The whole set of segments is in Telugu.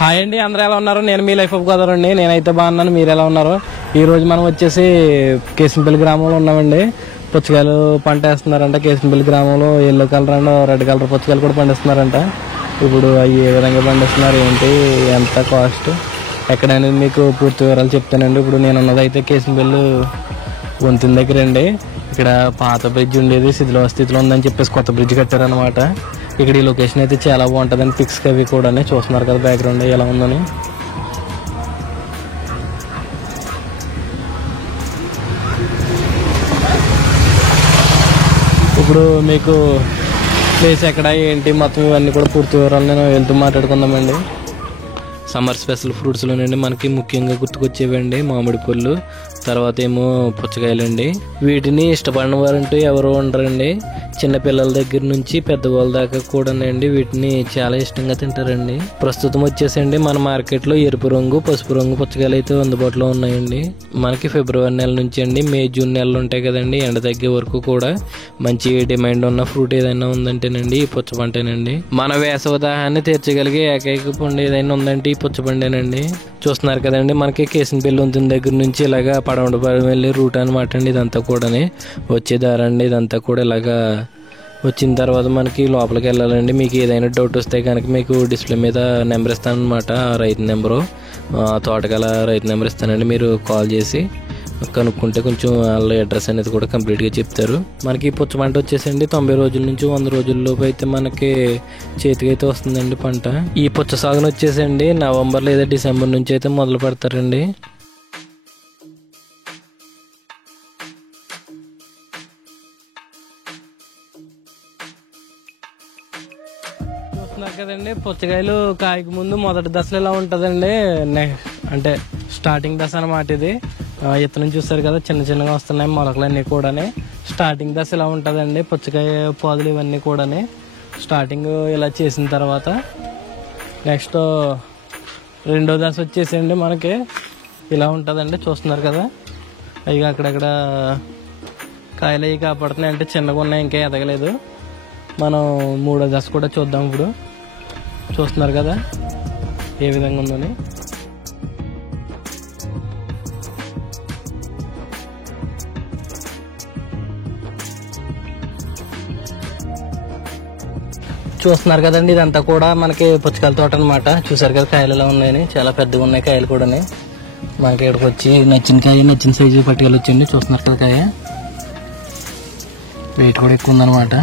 హాయ్ అండి, అందరూ ఎలా ఉన్నారు? నేను మీ లైఫ్ ఆఫ్ గోదావరి అండి. నేనైతే బాగున్నాను. మీరు ఎలా ఉన్నారు? ఈరోజు మనం వచ్చేసి కేశంపల్లి గ్రామంలో ఉన్నామండి. పుచ్చకాయలు పంట వేస్తున్నారంట. కేశంపల్లి గ్రామంలో yellow colour and red colour పుచ్చకాయలు కూడా పండిస్తున్నారంట. ఇప్పుడు అవి ఏ విధంగా పండిస్తున్నారు, ఏంటి, ఎంత కాస్ట్, ఎక్కడనేది మీకు పూర్తి వివరాలు చెప్తానండి. ఇప్పుడు నేను ఉన్నదైతే కేశంపల్లి వంతెన దగ్గర అండి. ఇక్కడ పాత బ్రిడ్జ్ ఉండేది శిథిలావస్థితిలో ఉందని చెప్పేసి కొత్త బ్రిడ్జ్ కట్టారనమాట. ఇక్కడ ఈ లొకేషన్ అయితే చాలా బాగుంటుందని పిక్స్ అవి కూడా చూస్తున్నారు కదా, బ్యాక్గ్రౌండ్ ఎలా ఉందని. ఇప్పుడు మీకు ప్లేస్ ఎక్కడ, ఏంటి, మొత్తం ఇవన్నీ కూడా పూర్తి వివరాలు నేను వెళ్తూ మాట్లాడుకుందామండి. సమ్మర్ స్పెషల్ ఫ్రూట్స్లోనండి మనకి ముఖ్యంగా గుర్తుకొచ్చేవండి మామిడి పళ్ళు, తర్వాత ఏమో పుచ్చకాయలండి. వీటిని ఇష్టపడిన వారంటూ ఎవరు ఉండరండి. చిన్నపిల్లల దగ్గర నుంచి పెద్దవాళ్ళ దాకా కూడానండి వీటిని చాలా ఇష్టంగా తింటారండి. ప్రస్తుతం వచ్చేసండి మన మార్కెట్లో ఎరుపు రంగు, పసుపు రంగు పుచ్చకాయలు అయితే అందుబాటులో ఉన్నాయండి. మనకి ఫిబ్రవరి నెల నుంచి అండి మే, జూన్ నెలలు ఉంటాయి కదండి, ఎండ తగ్గే వరకు కూడా మంచి డిమాండ్ ఉన్న ఫ్రూట్ ఏదైనా ఉందంటేనండి ఈ పుచ్చ పంటేనండి. మన వేసవి దాహాన్ని తీర్చగలిగే ఏకైక పండు ఏదైనా ఉందంటే ఈ పుచ్చ పండేనండి. చూస్తున్నారు కదండి, మనకి కేశంపల్లి వంతెన దగ్గర నుంచి ఇలాగా పడమటపాలెం వెళ్ళే రూట్ అనమాట అండి. ఇదంతా కూడా వచ్చే దారి అండి. ఇదంతా కూడా ఇలాగా వచ్చిన తర్వాత మనకి లోపలికి వెళ్ళాలండి. మీకు ఏదైనా డౌట్ వస్తే కనుక మీకు డిస్ప్లే మీద నెంబర్ ఇస్తాను అనమాట, రైతు నెంబరు, తోటగల రైతు నెంబర్ ఇస్తానండి. మీరు కాల్ చేసి కనుక్కుంటే కొంచెం వాళ్ళ అడ్రస్ అనేది కూడా కంప్లీట్గా చెప్తారు. మనకి పుచ్చ పంట వచ్చేసండి 90 రోజుల నుంచి 100 రోజుల్లోపు అయితే మనకి చేతికి అయితే వస్తుందండి పంట. ఈ పుచ్చ సాగును వచ్చేసండి నవంబర్ లేదా డిసెంబర్ నుంచి అయితే మొదలు పెడతారండి. చూస్తున్నారు కదండి, పుచ్చకాయలు కాయకు ముందు మొదటి దశలో ఇలా ఉంటుందండి. అంటే స్టార్టింగ్ దశ అన్నమాట ఇది. ఇత్తనం చూస్తారు కదా, చిన్న చిన్నగా వస్తున్నాయి మొలకలన్నీ కూడా. స్టార్టింగ్ దశ ఇలా ఉంటుందండి. పుచ్చకాయ పాదులు ఇవన్నీ కూడా స్టార్టింగ్ ఇలా చేసిన తర్వాత నెక్స్ట్ రెండో దశ వచ్చేసండి మనకి ఇలా ఉంటుందండి. చూస్తున్నారు కదా, అవి అక్కడక్కడ కాయలు అవి కాపాడుతున్నాయి, అంటే చిన్నగా ఉన్నాయి, ఇంకా ఎదగలేదు. మనం మూడో దశ కూడా చూద్దాం. ఇప్పుడు చూస్తున్నారు కదా ఏ విధంగా ఉందని. చూస్తున్నారు కదండి, ఇదంతా కూడా మనకి పుచ్చకాయల తోట అనమాట. చూసారు కదా కాయలు ఎలా ఉన్నాయని, చాలా పెద్దగా ఉన్నాయి కాయలు కూడా. మనకి ఇక్కడికి వచ్చి నచ్చిన కాయ నచ్చిన సైజు పట్టుకెళ్ళొచ్చండి. చూస్తున్నారు కదా కాయ వెయిట్ కూడా ఎక్కువ ఉందన్నమాట.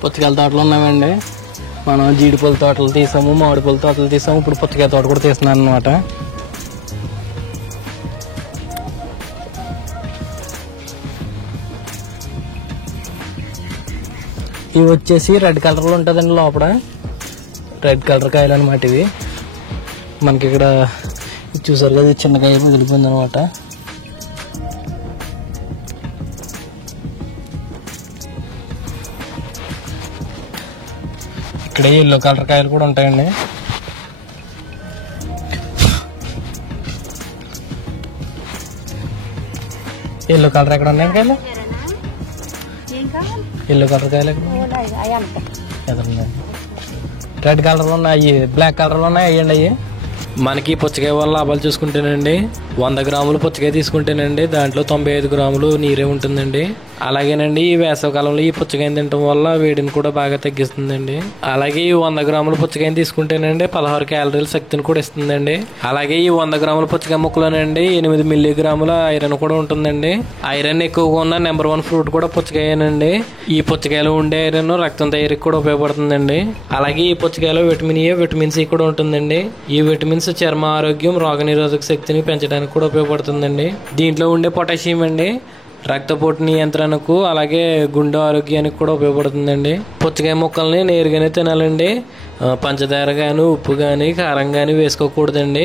పుచ్చకాయల తోటలు ఉన్నామండి. మనం జీడిపల్లి తోటలు తీసాము, మామిడిపల్లి తోటలు తీసాము, ఇప్పుడు పుచ్చకాయ తోట కూడా తీస్తున్నాను అనమాట. ఇవి వచ్చేసి రెడ్ కలర్లో ఉంటుందండి. లోపల రెడ్ కలర్ కాయలు అనమాట ఇవి. మనకి ఇక్కడ చూసారు కదా, చిన్న కాయ మిగిలిపోయింది అనమాట. ఇక్కడ ఎల్లో కలర్ కాయలు కూడా ఉంటాయండి. ఎల్లో కలర్ ఎక్కడ ఉన్నాయి కాయలు? ఎల్లో కలర్ కాయలు రెడ్ కలర్లో ఉన్నాయి, బ్లాక్ కలర్లో ఉన్నాయి. అయ్యండి అయ్యి మనకి పుచ్చకాయ వల్ల లాభాలు చూసుకుంటేనండి 100 గ్రాములు పుచ్చకాయ తీసుకుంటేనండి దాంట్లో 95 గ్రాములు నీరే ఉంటుందండి. అలాగేనండి ఈ వేసవకాలంలో ఈ పుచ్చకాయ తినడం వల్ల వేడిని కూడా బాగా తగ్గిస్తుందండి. అలాగే ఈ 100 గ్రాముల పుచ్చకాయని తీసుకుంటేనండి 16 క్యాలరీల శక్తిని కూడా ఇస్తుందండి. అలాగే ఈ 100 గ్రాముల పుచ్చకాయ ముక్కలోనండి 8 మిల్లీగ్రాముల ఐరన్ కూడా ఉంటుందండి. ఐరన్ ఎక్కువగా ఉన్న నెంబర్ 1 ఫ్రూట్ కూడా పుచ్చకాయనండి. ఈ పుచ్చకాయలో ఉండే ఐరన్ రక్తం తయారీకి కూడా ఉపయోగపడుతుందండి. అలాగే ఈ పుచ్చకాయలో విటమిన్ ఏ, విటమిన్ సి కూడా ఉంటుందండి. ఈ విటమిన్స్ చర్మ ఆరోగ్యం, రోగనిరోధక శక్తిని పెంచడానికి కూడా ఉపయోగపడుతుందండి. దీంట్లో ఉండే పొటాషియం అండి రక్తపోటు నియంత్రణకు, అలాగే గుండె ఆరోగ్యానికి కూడా ఉపయోగపడుతుందండి. పుచ్చకాయ ముక్కల్ని నేరుగానే తినాలండి. పంచదార కానీ, ఉప్పు కానీ, కారం కానీ వేసుకోకూడదండి.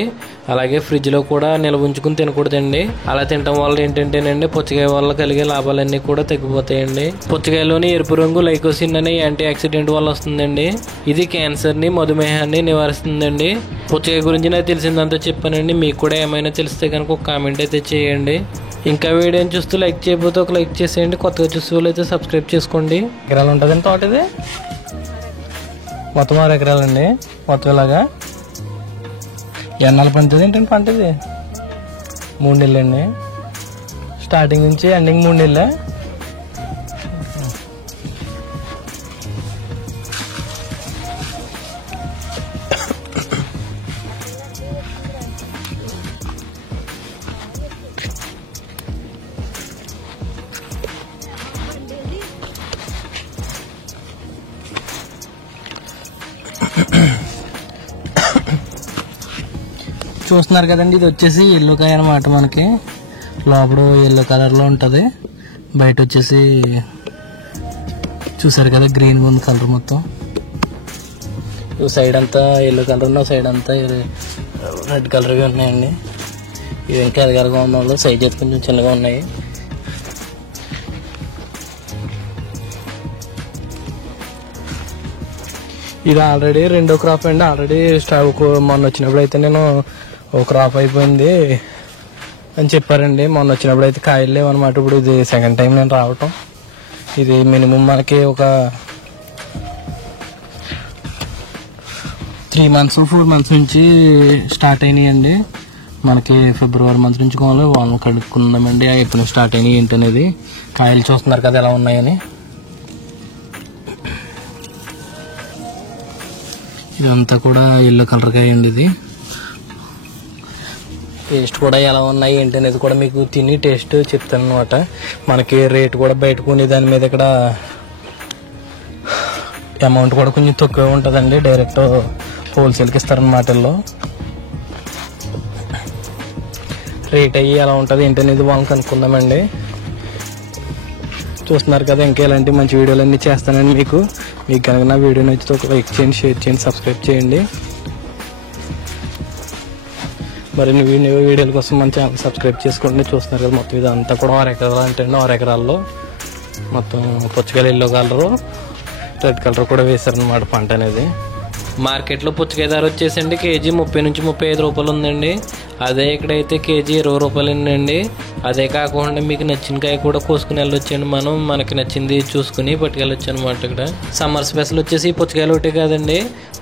అలాగే ఫ్రిడ్జ్లో కూడా నిల్వ ఉంచుకుని తినకూడదండి. అలా తినడం వల్ల ఏంటంటేనండి పుచ్చకాయ వల్ల కలిగే లాభాలన్నీ కూడా తగ్గిపోతాయండి. పుచ్చకాయలోని ఎరుపు రంగు లైకోసిన్ అనే యాంటీ ఆక్సిడెంట్ వల్ల వస్తుందండి. ఇది క్యాన్సర్ని, మధుమేహాన్ని నివారిస్తుందండి. పుచ్చకాయ గురించి నాకు తెలిసిందంతా చెప్పానండి. మీకు కూడా ఏమైనా తెలిస్తే కనుక ఒక కామెంట్ అయితే చేయండి. ఇంకా వీడియోని చూస్తూ లైక్ చేయకపోతే ఒక లైక్ చేసేయండి. కొత్తగా చూసే వాళ్ళు అయితే సబ్స్క్రైబ్ చేసుకోండి. ఇక్కడ ఉంటుందండి తోట ఇది. మొత్తం 6 ఎకరాలండి. మొత్తం ఇలాగా ఎన్నాళ్ళు పండుతుంది ఏంటండి పంట? ఇది 3 నెలలు అండి. స్టార్టింగ్ నుంచి ఎండింగ్ 3 నెలలే. చూస్తున్నారు కదండి, ఇది వచ్చేసి ఎల్లో కాయ అనమాట. మనకి లోపల ఎల్లో కలర్లో ఉంటుంది, బయట వచ్చేసి చూసారు కదా గ్రీన్గా ఉంది కలర్ మొత్తం. సైడ్ అంతా ఎల్లో కలర్ ఉన్న, సైడ్ అంతా రెడ్ కలర్గా ఉన్నాయండి. ఇవి ఇంకా ఎదగలగా ఉన్న సైడ్ అయితే కొంచెం చిన్నగా ఉన్నాయి. ఇది ఆల్రెడీ 2వ క్రాప్ అండి. ఆల్రెడీ మొన్న వచ్చినప్పుడు అయితే నేను ఒక క్రాప్ అయిపోయింది అని చెప్పారండి. మొన్న వచ్చినప్పుడు అయితే కాయలు లేవన్నమాట. ఇప్పుడు ఇది సెకండ్ టైం నేను రావటం. ఇది మినిమం మనకి ఒక 3 months 4 months నుంచి స్టార్ట్ అయినాయండి. మనకి ఫిబ్రవరి మంత్ నుంచి వాళ్ళని కడుక్కుందామండి ఎప్పుడు స్టార్ట్ అయినాయి ఏంటనేది. కాయలు చూస్తున్నారు కదా ఎలా ఉన్నాయని. ఇదంతా కూడా ఎల్లో కలర్ కాయ అండి. ఇది టేస్ట్ కూడా ఎలా ఉన్నాయి ఏంటి అనేది కూడా మీకు తిని టేస్ట్ చెప్తాను అనమాట. మనకి రేట్ కూడా బయట కొనే దాని మీద ఇక్కడ అమౌంట్ కూడా కొంచెం తక్కువ ఉంటుందండి. డైరెక్ట్ హోల్సేల్కి ఇస్తారనమాట. రేట్ అయ్యి ఎలా ఉంటుంది ఏంటి అనేది వాళ్ళని కనుక్కుందామండి. చూస్తున్నారు కదా, ఇంకా ఇలాంటి మంచి వీడియోలు అన్నీ చేస్తానండి. మీకు కనుక నా వీడియో నచ్చితే ఒక లైక్ చేయండి, షేర్ చేయండి, సబ్స్క్రైబ్ చేయండి. మరిన్ని వీడియోల కోసం మన ఛానల్ సబ్స్క్రైబ్ చేసుకోండి. చూస్తున్నారు కదా, మొత్తం ఇదంతా కూడా 6 ఎకరాలు అంటే 6 ఎకరాల్లో మొత్తం పుచ్చకాయలు ఎల్లో కలరు, రెడ్ కలర్ కూడా వేశారనమాట పంట అనేది. మార్కెట్లో పుచ్చకాయ ధర వచ్చేసండి కేజీ 30 నుంచి 35 రూపాయలు ఉందండి. అదే ఇక్కడైతే కేజీ 20 రూపాయలు అండి. అదే కాకుండా మీకు నచ్చిన కాయ కూడా కోసుకుని వెళ్ళొచ్చండి. మనకి నచ్చింది చూసుకుని పట్టుకెళ్ళొచ్చు అనమాట. ఇక్కడ సమ్మర్ స్పెషల్ వచ్చేసి పుచ్చకాయలు ఒకటే కాదండి,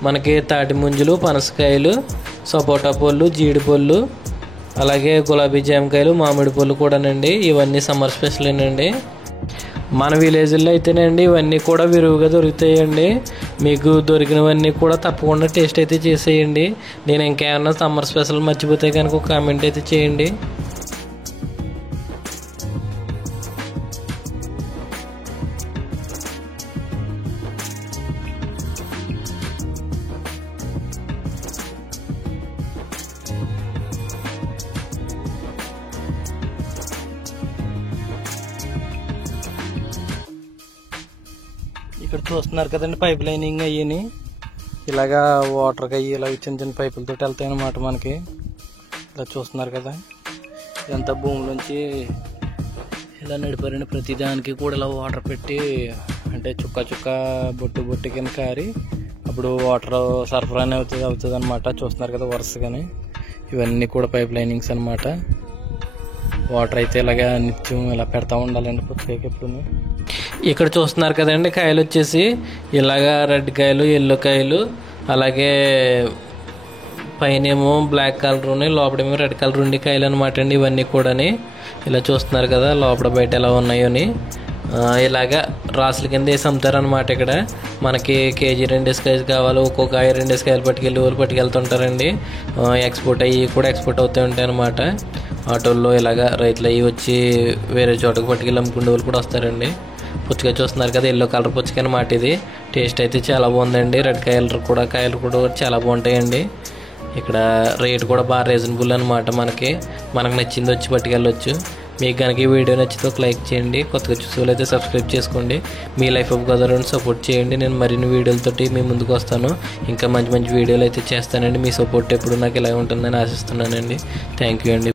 మనకి తాటి ముంజులు, పనసకాయలు, సపోటా పళ్ళు, జీడి పళ్ళు, అలాగే గులాబీ జామకాయలు, మామిడి పళ్ళు కూడానండి. ఇవన్నీ సమ్మర్ స్పెషల్ అండి. మన విలేజ్లో అయితేనండి ఇవన్నీ కూడా విరివిగా దొరుకుతాయండి. మీకు దొరికినవన్నీ కూడా తప్పకుండా టేస్ట్ అయితే చేసేయండి. నేను ఇంకేమన్నా సమ్మర్ స్పెషల్ మర్చిపోతే కనుక ఒక కామెంట్ అయితే చేయండి. ఇక్కడ చూస్తున్నారు కదండి, పైప్ లైనింగ్ అయ్యని ఇలాగా వాటర్కి అయ్యి ఇలా చిన్న చిన్న పైపులతో వెళ్తాయి అన్నమాట. మనకి ఇలా చూస్తున్నారు కదా, ఇదంతా భూమిలోంచి ఇలా నడిపారండి. ప్రతి దానికి కూడా ఇలా వాటర్ పెట్టి, అంటే చుక్క చుక్క బొట్టు బొట్టు కింద కారి అప్పుడు వాటర్ సరఫరా అవుతుంది అనమాట. చూస్తున్నారు కదా వరుసగానే ఇవన్నీ కూడా పైప్ లైనింగ్స్ అనమాట. వాటర్ అయితే ఇలాగా నిత్యం ఇలా పెడతా ఉండాలండి పుచ్చకాయకి ఎప్పుడు. ఇక్కడ చూస్తున్నారు కదండి, కాయలు వచ్చేసి ఇలాగా రెడ్ కాయలు, ఎల్లో కాయలు, అలాగే పైన ఏమో బ్లాక్ కలర్ ఉన్నాయి, లోపడేమో రెడ్ కలర్ ఉండి కాయలు అనమాట అండి. ఇవన్నీ కూడా ఇలా చూస్తున్నారు కదా లోపల బయట ఎలా ఉన్నాయని. ఇలాగా రాసుల కింద వేసి అమ్ముతారనమాట. ఇక్కడ మనకి కేజీ 2 కాయలు కావాలి, ఒక్కొక్క కాయ 2 కాయలు పట్టుకెళ్తుంటారండి. ఎక్స్పోర్ట్ అయ్యి కూడా ఎక్స్పోర్ట్ అవుతూ ఉంటాయి అనమాట. ఆటోల్లో ఇలాగా రైతులు అయ్యి వచ్చి వేరే చోటకు పట్టుకెళ్ళి అమ్ముకునే వాళ్ళు కూడా వస్తారండి. పుచ్చకాయ చూస్తున్నారు కదా, ఎల్లో కలర్ పుచ్చకాయ అనమాట. ఇది టేస్ట్ అయితే చాలా బాగుందండి. రెడ్ కాయలు కూడా చాలా బాగుంటాయండి. ఇక్కడ రేట్ కూడా బాగా రీజనబుల్ అనమాట. మనకు నచ్చింది వచ్చి పట్టుకెళ్ళొచ్చు. మీకు కనుక ఈ వీడియో నచ్చితే ఒక లైక్ చేయండి. కొత్తగా చూసేవాళ్ళు అయితే సబ్స్క్రైబ్ చేసుకోండి. మీ లైఫ్ ఆఫ్ గోదావరిని సపోర్ట్ చేయండి. నేను మరిన్ని వీడియోలతోటి మీ ముందుకు వస్తాను. ఇంకా మంచి మంచి వీడియోలు అయితే చేస్తానండి. మీ సపోర్ట్ ఎప్పుడు నాకు ఇలా ఉంటుందని ఆశిస్తున్నానండి. థ్యాంక్ యూ అండి.